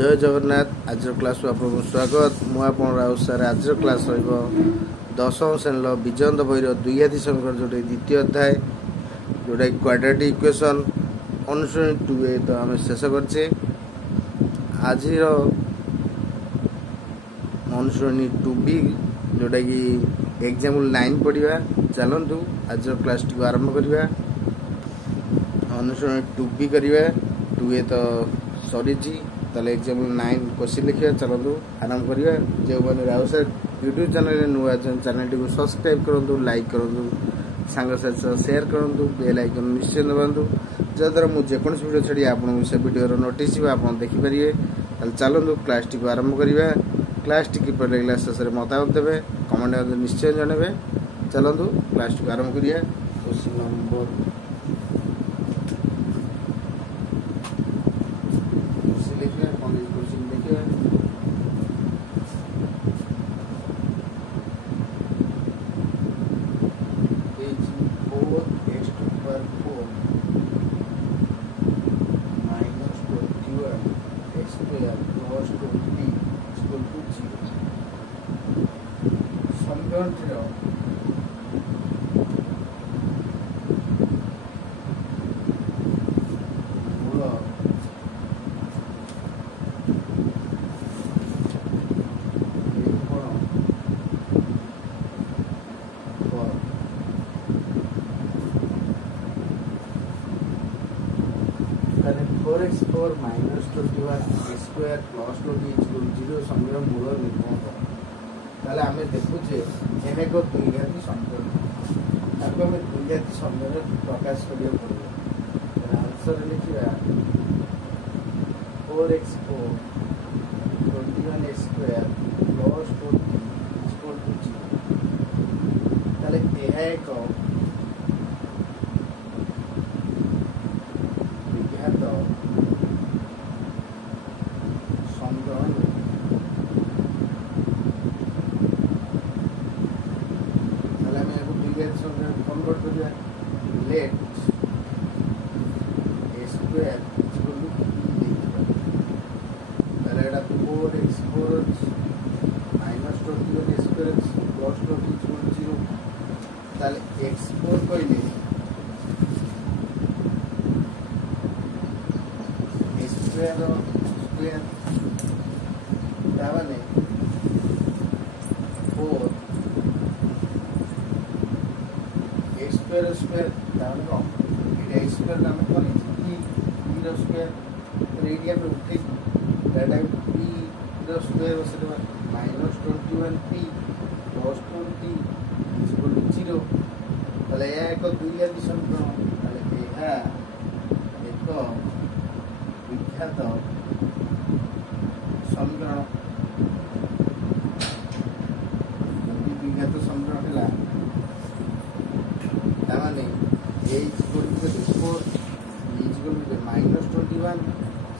जय जगन्नाथ। आज क्लास आपको स्वागत। मुझे सारे आज क्लास रदम श्रेणी विजयंत बहिर द्विघाती संकर जो द्वितीय अध्याय जोटा क्वाड्रेटिक इक्वेशन अनुश्रेणी 2A तो आम शेष करचे। आज अनुश्रेणी 2B जोटा कि एग्जाम्पल 9 पढ़ा। चलतु आज क्लास टी आरंभ करवा। अनुश्रेणी 2B करवा। 2A तो सरी ताले एग्जाम्पल 9 क्वेश्चन लिखा। चलतु आरंभ करवा। जो मैंने राव सर यूट्यूब चैनल नुआ चैनल टी सब्सक्राइब करूँ, लाइक करूँ, सांग साथ शेयर करूँ, बेल आइकन निश्चय दबातु जद्वारा मुझे वीडियो छाड़ी आपको से वीडियो नोटिस आप देखिपारे। चलतु क्लास टी आरंभ करवा। क्लास टी किपर लगे शेष में मतामत देवे, कमेंट निश्चय जनइबे। चलतु क्लास टी आरंभ करिया। क्वेश्चन नंबर (4x4 - 21 x² + 20 0 संख्या मूल निर्णय कर। आम देखुचे एक द्विघाती संख्या ताको आम द्विघाती संख्या प्रकाश करिया पड़े। आंसर लिखा 4x4 = 21 x² + 20 0। यह एक कन्वर्ट करिया। Let a square equal to b ताले एटा 4x4 - 21 x² + 20 0 ताले x4 कहले a square square ताने 4 स्क्वायर स्क्वायर डाउन को ये स्क्वायर नाम को नहीं b रो स्क्वायर तो एरिया में उठे दैट है b रो स्क्वायर वसे -21p + 20 0 ताले या एक द्विघाती संख्या ताले ଏହା ଏକ ବିଖ୍ୟାତ ସମୀକରଣ। ଯଦି ବିଖ୍ୟାତ ସମୀକରଣ ହେଲା तामाने a is equal to 4, b is equal to -21,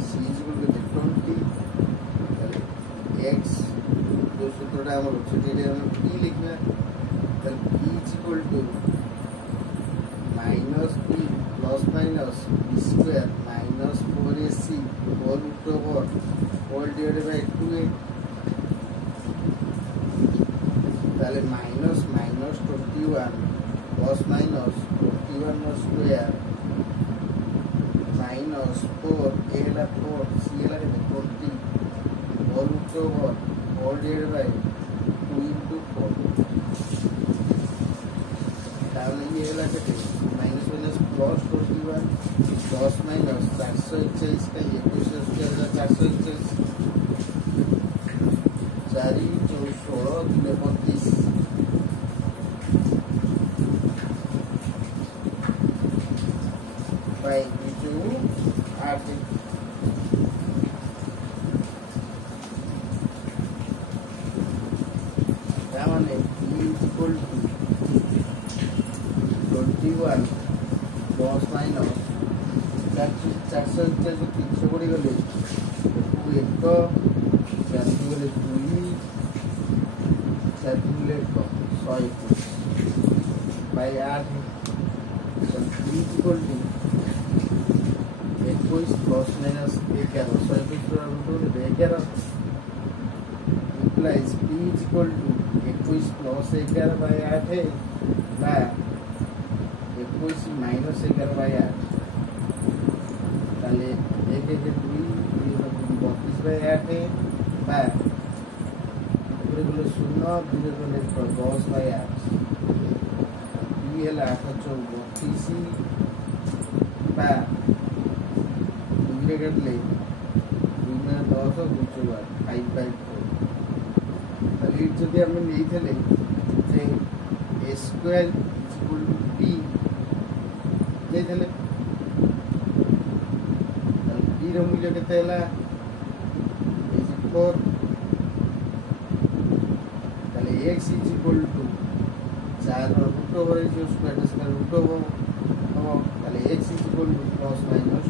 c is equal to 20। x जो सूत्रटा हमर छेटे हम p लिखना त b is equal to -p + b² -4ac whole divided by 2a ताले -21 plus minus 21 square minus 4 a है 4 c है 40 whole divided by 2 into 4 ताने ये है कितने minus plus 41 plus minus 441 का ये दूसरा square 441 4 4 16 32 by 2 8 तामाने b is equal to 21 plus minus 441 जो 300 पड़ी गले एक 4 गले 2 4 गले 100 by 8 so b is equal to 21 plus minus 11 121 + 11 utilize P is equal to 21 plus 11 by 8 बा 21 माइनस 11 बाय 8 ताले 1 1 2 32 बाय 8 बा ऊपर गले 0 2 गले 10 बाय 8 पी है 8 32 बा ले 10 2 5 बाय 4 लीड जदि आम नहीं थे a square equal to p नहीं पी रूल्य के 4 x is equal to 4 root over square root over x is equal to plus minus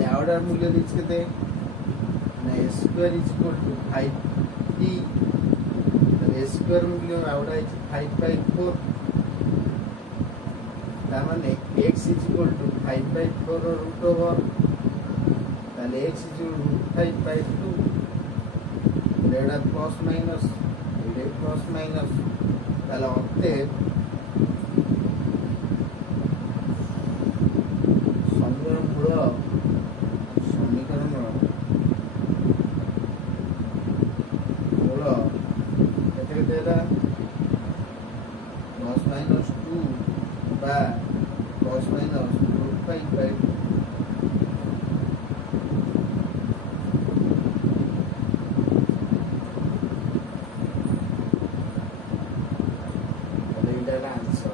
2 आउटार मूल्य देखते square is equal to 5p square मूल्य आउटा 5 बाय 4 तामाने x is equal to 5 by 4 root over ताले x is equal to 5 by 2 डेटा plus minus ताले अते प्लस माइनस 2 बा plus minus root 5 by 2 answer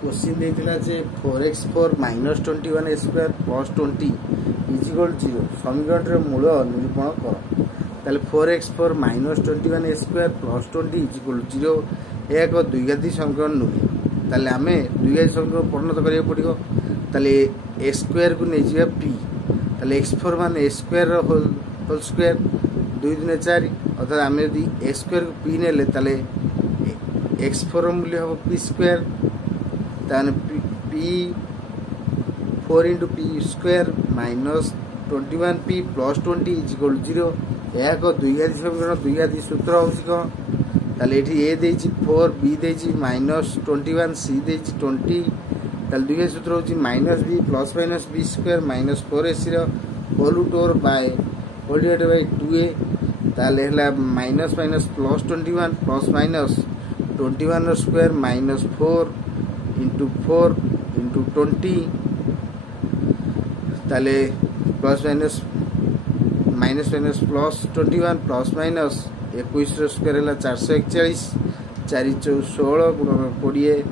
question देता जे 4x4 minus 21 square plus 20 is equal 0 समीकरण मूल निरूपण कर ताले 4x4 minus 21 square plus 20 is equal 0 एक द्विघाती समीकरण नुहे ताले आमे द्विघाती समीकरण परिणत करिया पड़िबो ताले a स्क्वायर को नै जिया p ताले x4 माने a स्क्वायर होल स्क्वायर 2 2 4 अर्थात आमे यदि a स्क्वायर को p नेले ताले x4 मूल्य हो p स्क्वायर ताने p 4 into p square minus 21p plus 20 is equal to 0 यह को द्विघाती समीकरण द्विघाती सूत्र होछि को ताले एठी a देछि 4 b देछि minus 21 c देछि 20 ताले द्विघाती सूत्र होछि minus b plus minus b square minus 4ac रो whole root over by whole divided by 2a ताले हला minus minus plus 21 plus minus 21 रो स्क्वायर minus 4 into 4 into 20 ताले plus minus minus minus plus 21 plus minus 21 रो square हला 441 4 4 16 गुणन 20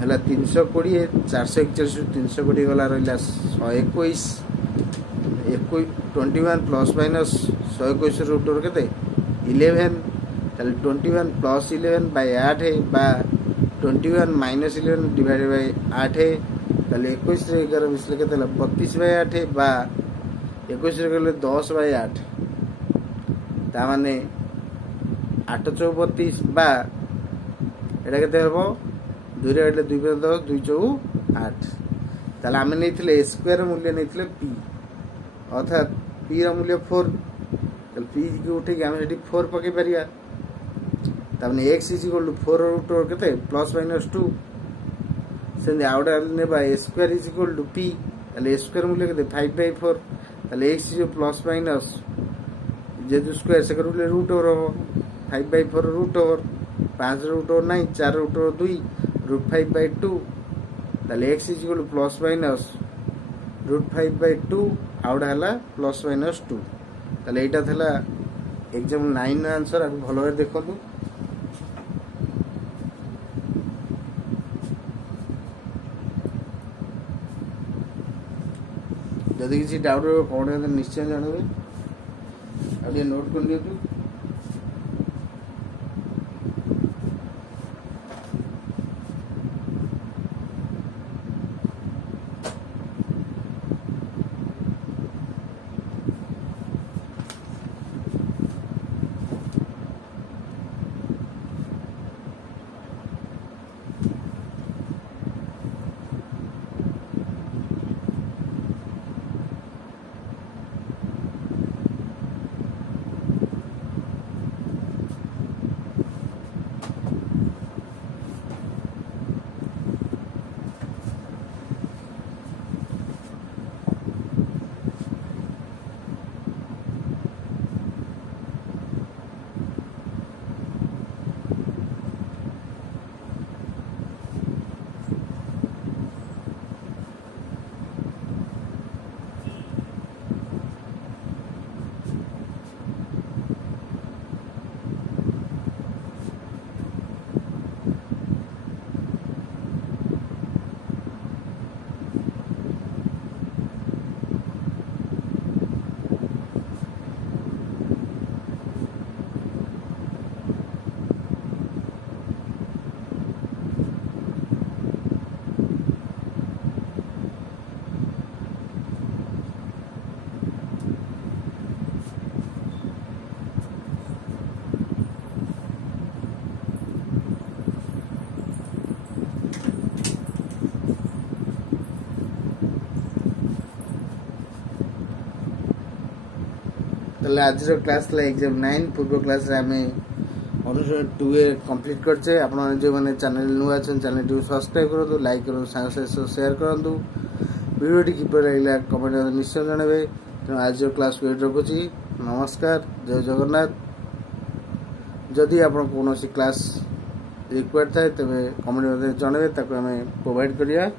हला 320 441 रो 320 गला रहला 121 21 plus minus 121 root over केते 11 ताले 21 प्लस 11 बाय 8 बा 21 माइनस 11 डिवाइडेड बाय 8 ताले 21 रे 11 मिसले केते 32 बाय 8 बा 21 रे गले 10 बाय 8 ता माने 8 32 बा एटा केते हबो 2 रे 2 पे 10 2 4 8 ताले आमे नेथिले स्क्वायर मूल्य नेथिले p अर्थात p रा मूल्य 4 ताले p के उठे के आमे सेठी 4 पके परिया ताने x is equal to 4 root over केते प्लस माइनस 2 सेंदे आउटर ने बा square is equal to p ताले स्क्वायर मूल्य केते 5 बाय 4 ताले x इज प्लस माइनस जेतु स्क्वायर से करूले रूट ओवर हो 5 by 4 root over 5 root over नहीं 4 रूट ओवर 2 रूट 5 बाय 2 ताले x is equal to plus minus root 5 by 2 आउट हला प्लस माइनस 2 ताले एटा थला एग्जाम 9 आंसर आ भलो भाबे देखंतु जदि किसी डाउट रहे कौन निश्चय जानवे आ नोट कर लियो ताले आज क्लास एग्जाम 9 पूर्व क्लास रे आमे अनुसरण 2A कंप्लीट करछे। आपण जे माने चैनल नुआ छन चैनल को सब्सक्राइब करंतु, लाइक करू, सांग से शेयर करंतु। वीडियो टी किपर लागला कमेंट में निश्चय जणाबे। तो आज क्लास को रखुची। नमस्कार, जय जगन्नाथ। जदि आपण कोनोसी क्लास रिक्वायर्ड थाए तबे कमेंट में जणाबे, ताको हमें प्रोवाइड करिया।